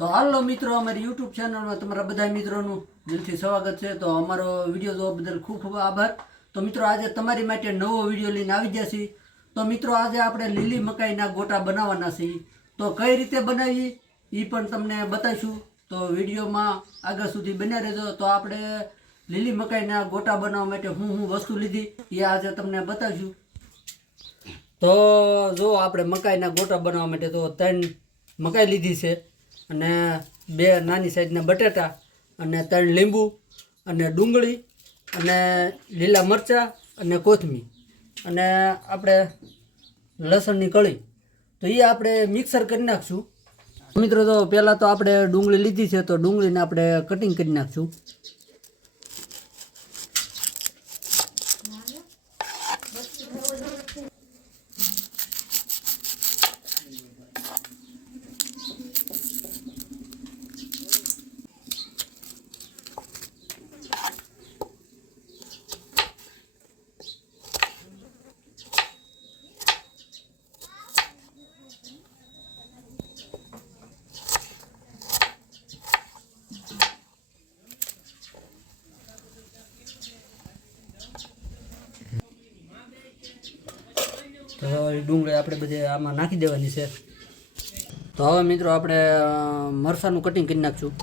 તો હાલો મિત્રો, અમારી યુટ્યુબ ચેનલમાં તમારા બધા મિત્રોનું દિલથી સ્વાગત છે। તો અમારો વિડીયો જોવા બદલ ખૂબ ખૂબ આભાર। તો મિત્રો, આજે તમારી માટે નવો વિડીયો લઈને આવી ગયા છીએ। તો મિત્રો, આજે આપણે લીલી મકાઈના ગોટા બનાવવાના છીએ। તો કઈ રીતે બનાવી એ પણ તમને બતાવીશું। તો વિડીયોમાં આગળ સુધી બન્યા રહેજો। તો આપણે લીલી મકાઈના ગોટા બનાવવા માટે હું વસ્તુ લીધી એ આજે તમને બતાવીશું। તો જો આપણે મકાઈના ગોટા બનાવવા માટે તો 3 મકાઈ લીધી છે, અને 2 નાની સાઈઝના બટાટા, અને 3 લીંબુ, અને ડુંગળી, અને લીલા મરચાં, અને કોથમીર, અને આપણે લસણની કળી। તો એ આપણે મિક્સર કરી નાખશું। મિત્રો, તો પહેલાં તો આપણે ડુંગળી લીધી છે, તો ડુંગળીને આપણે કટિંગ કરી નાખશું। તો ડુંગળી આપણે બધે આમાં નાખી દેવાની છે। તો હવે મિત્રો, આપણે મરચાંનું કટિંગ કરી નાખશું।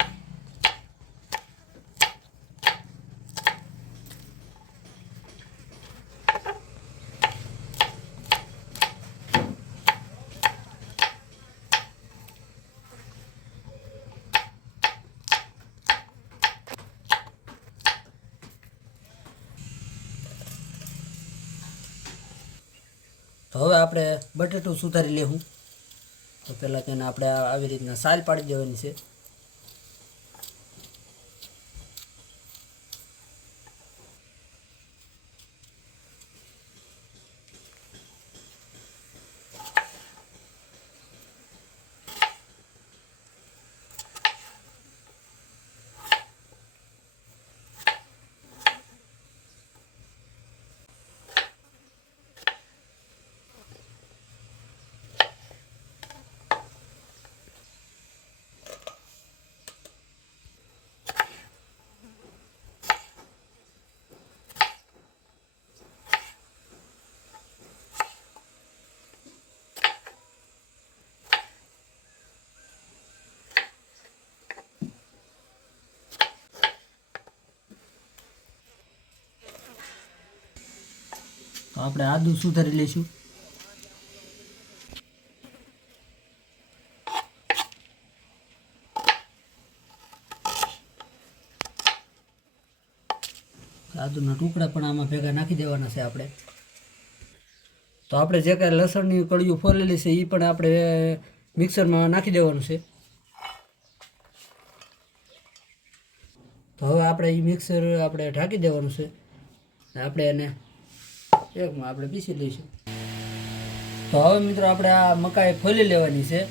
તો હવે આપણે બટેટું સુધારી લેવું। તો પહેલાં તેને આપણે આવી રીતના સાલ પાડી દેવાની છે। તો આપણે આદુ સુધારી લઈશું। આદુના ટુકડા પણ આમાં ભેગા નાખી દેવાના છે આપણે। તો આપણે જે કાંઈ લસણની કળીઓ ફોલેલી છે એ પણ આપણે મિક્સરમાં નાખી દેવાનું છે। તો હવે આપણે એ મિક્સર આપણે ઢાંકી દેવાનું છે, આપણે એને એકમાં આપણે પીસી લઈશું। તો હવે મિત્રો, આપણે આ મકાઈ ફોલી લેવાની છે।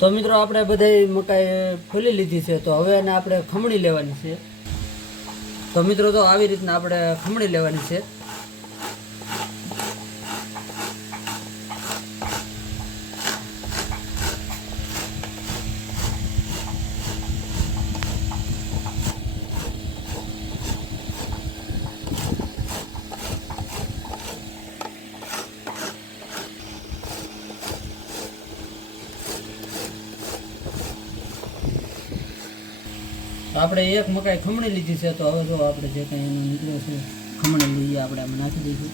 તો મિત્રો, આપણે બધી મકાઈ ફોલી લીધી છે। તો હવે એને આપણે ખમણી લેવાની છે। તો મિત્રો, તો આવી રીતના આપણે ખમણી લેવાની છે। આપણે એક મકાઈ ખમણી લીધી છે। તો હવે જો આપણે જે કંઈ એનો નીકળ્યો છે ખમણી લઈએ, આપણે આમાં નાખી દઈશું।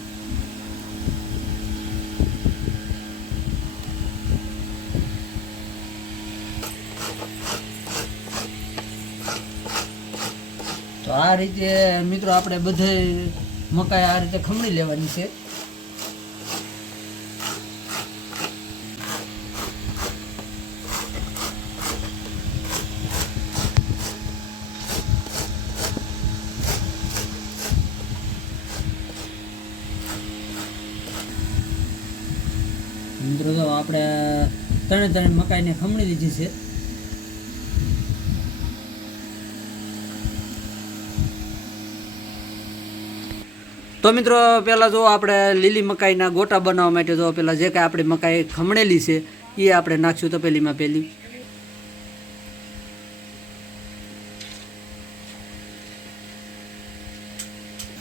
તો આ રીતે મિત્રો, આપણે બધે મકાઈ આ રીતે ખમણી લેવાની છે। ત્રણે ત્રણ મકાઈને ખમણી લીધી છે. તો મિત્રો પહેલાં જો આપણે લીલી મકાઈના ગોટા બનાવવા માટે જો પહેલાં જે કાંઈ આપણે મકાઈ ખમણેલી છે એ આપણે નાખશું તપેલીમાં પહેલી.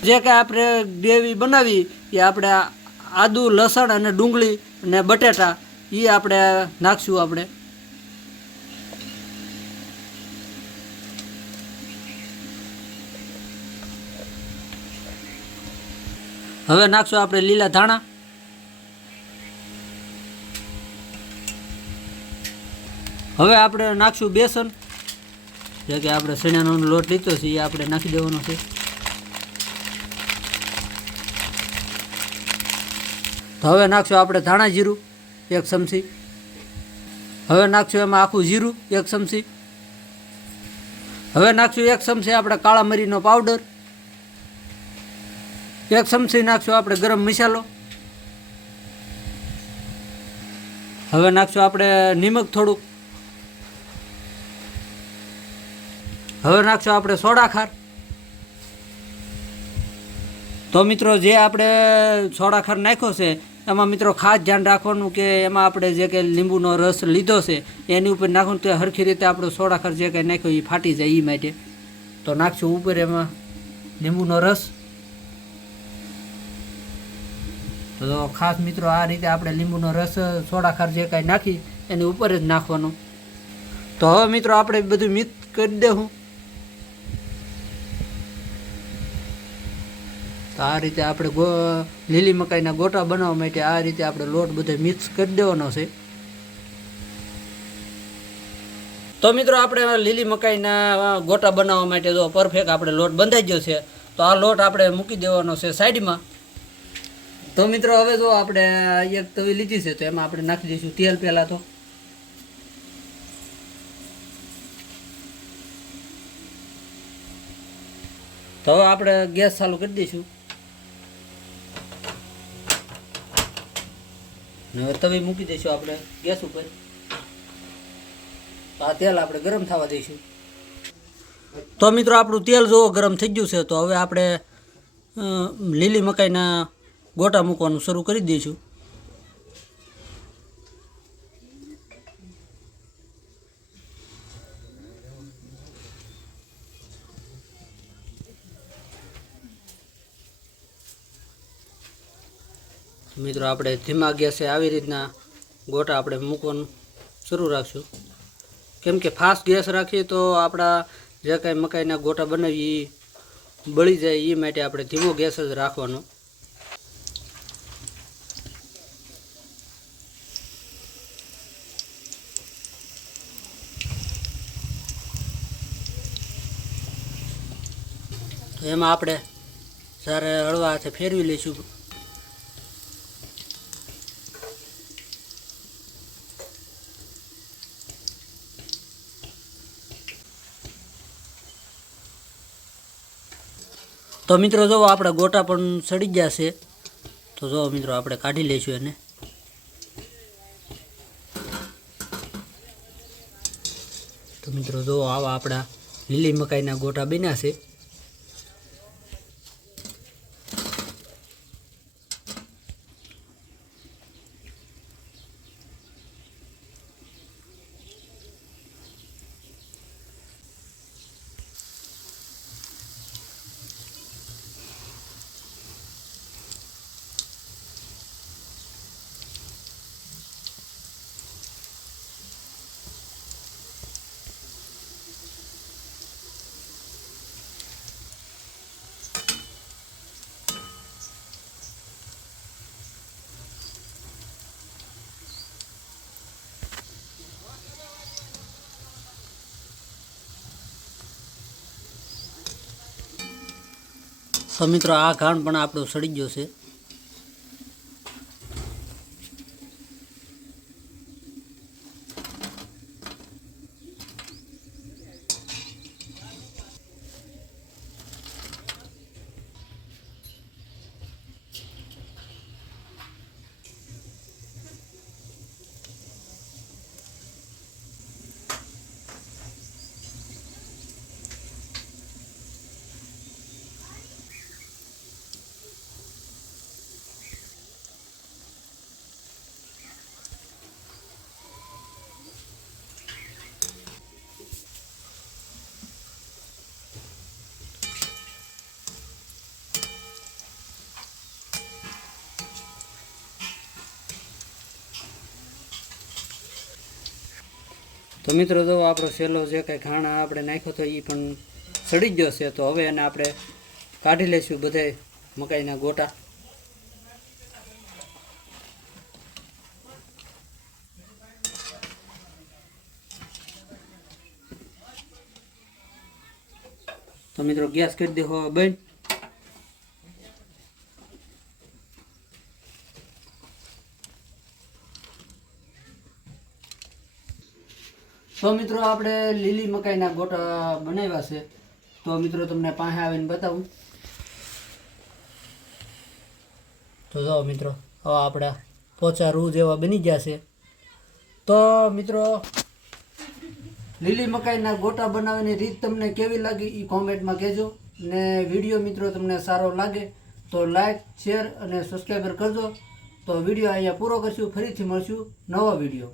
જે કાંઈ આપણે ગ્રેવી બનાવી એ આપણે આદુ લસણ અને ડુંગળી અને બટેટા એ આપણે નાખશું. આપણે હવે નાખશું આપણે લીલા ધાણા. હવે આપણે નાખશું બેસન, જે કે આપણે ચણાનો લોટ લીધો છે એ આપણે નાખી દેવાનો છે. તો હવે નાખશું આપણે ધાણા જીરું 1 ચમચી. હવે નાખશું એમાં આખું જીરું 1 ચમચી. હવે નાખશું 1 ચમચી આપણે કાળા મરીનો પાવડર. 1 ચમચી નાખશું આપણે ગરમ મસાલો. હવે નાખશું આપણે નિમક થોડુંક. હવે નાખશું આપણે સોડા ખાર. તો મિત્રો જે આપણે સોડા ખાર નાખ્યો છે એમાં મિત્રો ખાસ ધ્યાન રાખવાનું કે એમાં આપણે જે કંઈ લીંબુનો રસ લીધો છે એની ઉપર નાખવાનું તો સરખી રીતે આપણો સોડા ખાર જે કંઈ નાખ્યો એ ફાટી જાય એ માટે. તો નાખશું ઉપર એમાં લીંબુનો રસ. તો ખાસ મિત્રો આ રીતે આપણે લીંબુનો રસ સોડા ખાર જે કાંઈ નાખી એની ઉપર જ નાખવાનો. તો હવે મિત્રો આપણે બધું મિક્સ કરી દેવું. તો આ રીતે આપણે લીલી મકાઈના ગોટા બનાવવા માટે આ રીતે આપણે લોટ બધો મિક્સ કરી દેવાનો છે. તો મિત્રો આપણે લીલી મકાઈના ગોટા બનાવવા માટે જો પરફેક્ટ આપણે લોટ બંધાઈ ગયો છે. તો આ લોટ આપણે મૂકી દેવાનો છે સાઈડમાં. તો મિત્રો હવે જો આપણે એક તવી લીધી છે તો એમાં આપણે નાખી દઈશું તેલ પહેલાં. તો હવે આપણે ગેસ ચાલુ કરી દઈશું. હવે તવી મૂકી દઈશું આપણે ગેસ ઉપર. આ તેલ આપણે ગરમ થવા દઈશું. તો મિત્રો આપણું તેલ જો ગરમ થઈ ગયું છે તો હવે આપણે લીલી મકાઈના ગોટા મૂકવાનું શરૂ કરી દઈશું. મિત્રો આપણે ધીમા ગેસે આવી રીતના ગોટા આપણે મૂકવાનું શરૂ રાખશું. કેમ કે ફાસ્ટ ગેસ રાખીએ તો આપણા જે કાંઈ મકાઈના ગોટા બનાવીએ બળી જાય એ માટે આપણે ધીમો ગેસ જ રાખવાનો. એમાં આપણે સારે હળવા હાથે ફેરવી લઈશું. તો મિત્રો જો આપણા ગોટા પણ સડી ગયા છે. તો જો મિત્રો આપણે કાઢી લઈશું એને. તો મિત્રો જો આવા આપણા લીલી મકાઈના ગોટા બન્યા છે. તો મિત્રો આ ઘાણ પણ આપણો સડી ગયો છે. તો મિત્રો જો આપણો સેલો જે કાંઈ ઘાણા આપણે નાખ્યો હતો એ પણ સડી જ ગયો છે. તો હવે એને આપણે કાઢી લઈશું બધાય મકાઈના ગોટા. તો મિત્રો ગેસ કરી દેવો બંધ. તો મિત્રો આપણે લીલી મકાઈના ગોટા બનાવ્યા છે. તો મિત્રો તમને પાસે આવીને બતાવું. તો જો મિત્રો હવે આપણા પોચા રૂ જેવા બની ગયા છે. તો મિત્રો લીલી મકાઈના ગોટા બનાવવાની રીત તમને કેવી લાગી એ કોમેન્ટમાં કહેજો. ને વિડીયો મિત્રો તમને સારો લાગે તો લાઈક શેર અને સબસ્ક્રાઈબર કરજો. તો વિડીયો અહીંયા પૂરો કરશું. ફરીથી મળશું નવા વિડીયો.